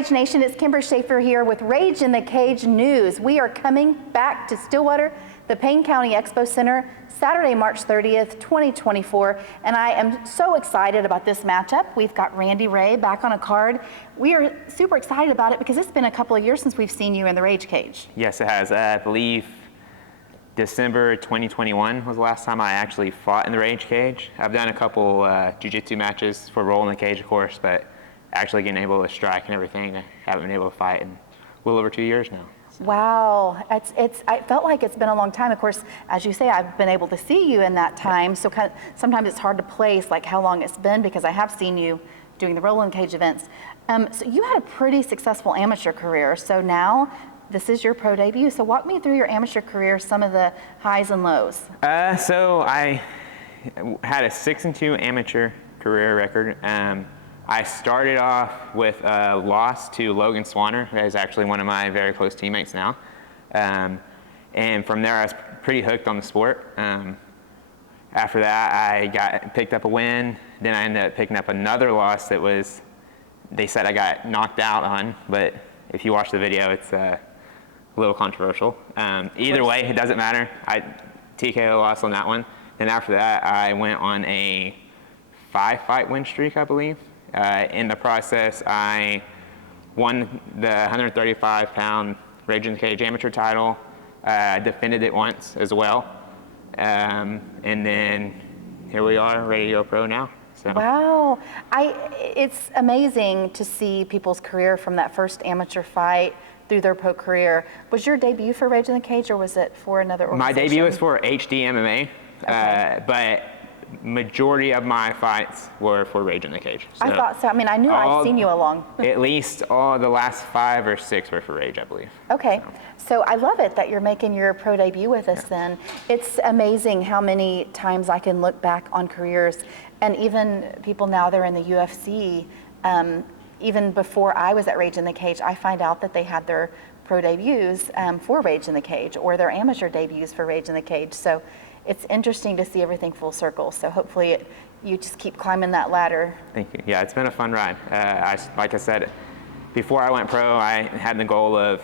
Rage Nation, it's Kimber Schaefer here with Rage in the Cage News. We are coming back to Stillwater, the Payne County Expo Center, Saturday, March 30th, 2024, and I am so excited about this matchup. We've got Randy Ray back on a card. We are super excited about it because it's been a couple of years since we've seen you in the Rage Cage. Yes, it has. I believe December 2021 was the last time I actually fought in the Rage Cage. I've done a couple jiu-jitsu matches for Roll in the Cage, of course, but actually getting able to strike and everything, I haven't been able to fight in a little over 2 years now. So. Wow, I felt like it's been a long time. Of course, as you say, I've been able to see you in that time, so sometimes it's hard to place like how long it's been because I have seen you doing the Roll in the Cage events. So you had a pretty successful amateur career, so now this is your pro debut. So walk me through your amateur career, some of the highs and lows. So I had a 6-2 amateur career record. I started off with a loss to Logan Swanner, who is actually one of my very close teammates now. And from there, I was pretty hooked on the sport. After that, I picked up a win. Then I ended up picking up another loss that was, they said I got knocked out on, but if you watch the video, it's a little controversial. Either way, it doesn't matter. I TKO lost on that one. Then after that, I went on a 5-fight win streak, I believe. In the process, I won the 135-pound Rage in the Cage amateur title, defended it once as well, and then here we are, ready to go pro now. So. Wow, it's amazing to see people's career from that first amateur fight through their pro career. Was your debut for Rage in the Cage, or was it for another organization? My debut was for HD MMA, okay. But majority of my fights were for Rage in the Cage. So I thought so. I mean, I knew I'd seen you along. At least all the last 5 or 6 were for Rage, I believe. Okay, so I love it that you're making your pro debut with us then. It's amazing how many times I can look back on careers, and even people now they're in the UFC, even before I was at Rage in the Cage, I find out that they had their pro debuts for Rage in the Cage, or their amateur debuts for Rage in the Cage. So it's interesting to see everything full circle. So hopefully you just keep climbing that ladder. Thank you. Yeah, it's been a fun ride. Like I said, before I went pro, I had the goal of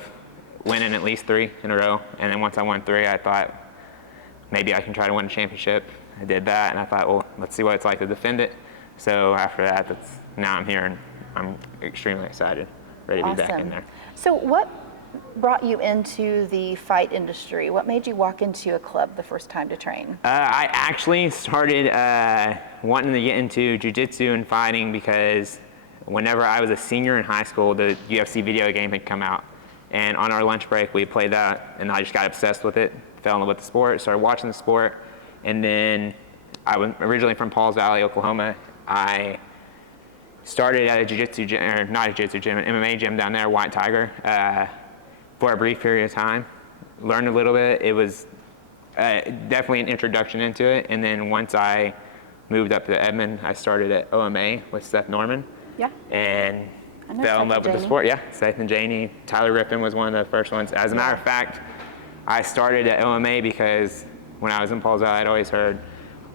winning at least 3 in a row. And then once I won 3, I thought maybe I can try to win a championship. I did that, and I thought, well, let's see what it's like to defend it. So after that, now I'm here, and I'm extremely excited, ready to be back in there. So what brought you into the fight industry? What made you walk into a club the first time to train? I actually started wanting to get into jiu-jitsu and fighting because whenever I was a senior in high school, the UFC video game had come out. And on our lunch break, we played that, and I just got obsessed with it, fell in love with the sport, started watching the sport. And then I was originally from Pauls Valley, Oklahoma. I started at a jiu-jitsu gym, or not a jiu-jitsu gym, an MMA gym down there, White Tiger, for a brief period of time. Learned a little bit. It was definitely an introduction into it. And then once I moved up to Edmond, I started at OMA with Seth Norman. Yeah. And fell in love with the sport. Yeah, Seth and Janie. Tyler Rippon was one of the first ones. As a matter of fact, I started at OMA because when I was in Pauls Valley, I'd always heard,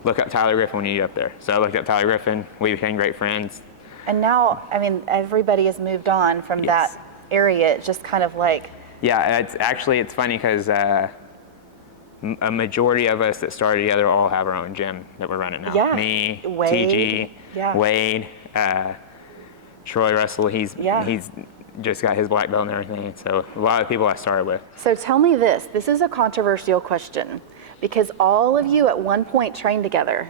look up Tyler Griffin when you get up there. So I looked up Tyler Griffin. We became great friends. And now, I mean, everybody has moved on from that area. It's just kind of like. Yeah, it's funny because a majority of us that started together all have our own gym that we're running now. Yeah. Me, Wade, TG, Wade, Troy Russell. He's just got his black belt and everything. So a lot of people I started with. So tell me this. This is a controversial question because all of you at one point trained together.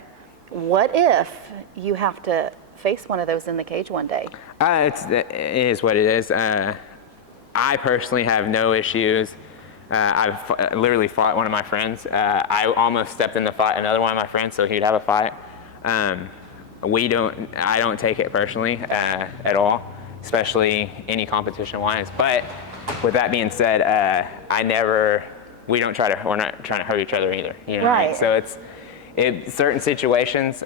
What if you have to face one of those in the cage one day? It is what it is. I personally have no issues. I've literally fought one of my friends. I almost stepped in to fight another one of my friends so he'd have a fight. I don't take it personally at all, especially any competition-wise. But with that being said, we're not trying to hurt each other either. You know what I mean? So it's certain situations,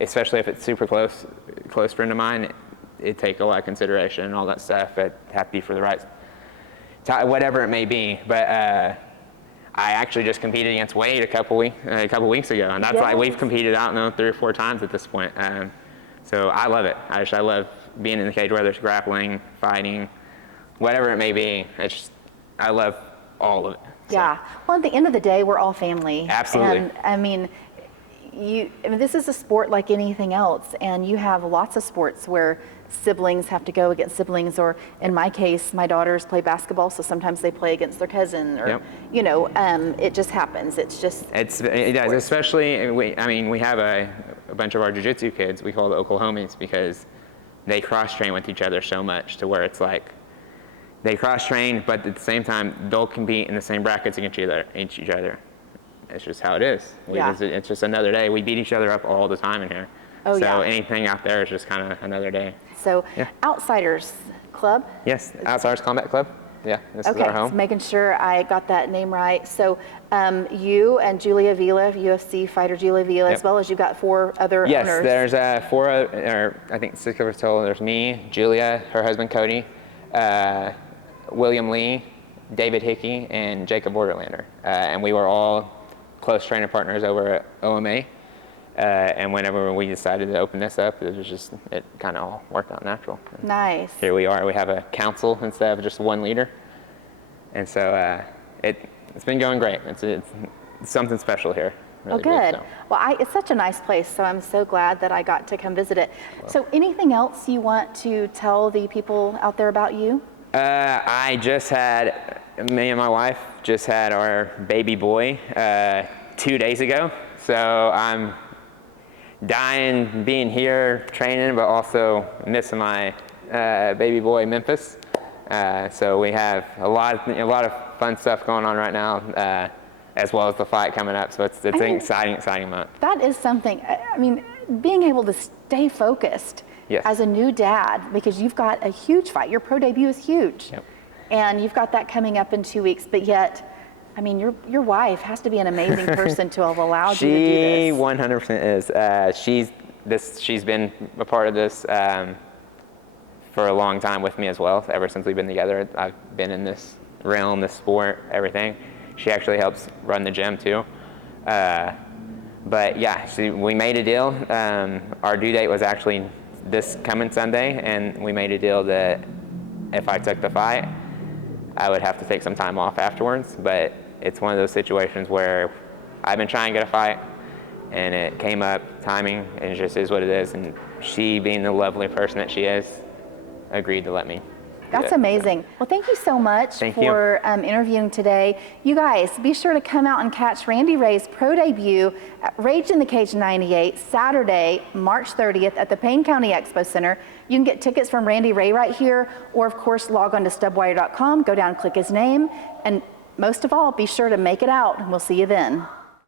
especially if it's super close friend of mine, it take a lot of consideration and all that stuff. It have to be for the right whatever it may be. But I actually just competed against Wade a couple weeks ago, and that's like we've competed, I don't know, 3 or 4 times at this point. So I love it. I love being in the cage, whether it's grappling, fighting, whatever it may be. I love all of it. So. Yeah. Well, at the end of the day, we're all family. Absolutely. And I mean, this is a sport like anything else, and you have lots of sports where siblings have to go against siblings, or in my case, my daughters play basketball, so sometimes they play against their cousin, or it just happens. It does, especially we have a bunch of our jiu-jitsu kids we call the Oklahomies because they cross-train with each other so much to where it's like they cross-train, but at the same time they'll compete in the same brackets against each other. It's just how it is. It's just another day. We beat each other up all the time in here. Oh, so yeah. anything out there is just kind of another day. So Outsiders Club? Yes, Outsiders Combat Club. Yeah, this is Okay, our home. so making sure I got that name right. So you and Julia Vila, UFC fighter Julia Vila, Yep. as well as you've got 4 other Yes, owners. there's 4, or I think 6 of us total. There's me, Julia, her husband Cody, William Lee, David Hickey, and Jacob Borderlander. And we were all close trainer partners over at OMA. And whenever we decided to open this up, it kind of all worked out natural. Nice. Here we are. We have a council instead of just one leader. And so it's been going great. It's something special here. Really Oh, good. Big, so. Well, it's such a nice place, so I'm so glad that I got to come visit it. So anything else you want to tell the people out there about you? Me and my wife just had our baby boy 2 days ago. So I'm dying being here training, but also missing my baby boy Memphis. So we have a lot of fun stuff going on right now, as well as the fight coming up. So it's an exciting month. That is something. I mean, being able to stay focused Yes. as a new dad, because you've got a huge fight. Your pro debut is huge. Yep. And you've got that coming up in 2 weeks, but yet, I mean, your wife has to be an amazing person to have allowed you to do this. She 100% is. She's been a part of this for a long time with me as well. Ever since we've been together, I've been in this realm, this sport, everything. She actually helps run the gym too. But yeah, we made a deal. Our due date was actually this coming Sunday, and we made a deal that if I took the fight, I would have to take some time off afterwards. But it's one of those situations where I've been trying to get a fight, and it came up, timing, and it just is what it is. And she, being the lovely person that she is, agreed to let me. That's amazing. Well, thank you so much for interviewing today. You guys, be sure to come out and catch Randy Ray's pro debut at Rage in the Cage 98, Saturday, March 30th at the Payne County Expo Center. You can get tickets from Randy Ray right here, or of course, log on to stubwire.com, go down, click his name, and most of all, be sure to make it out, and we'll see you then.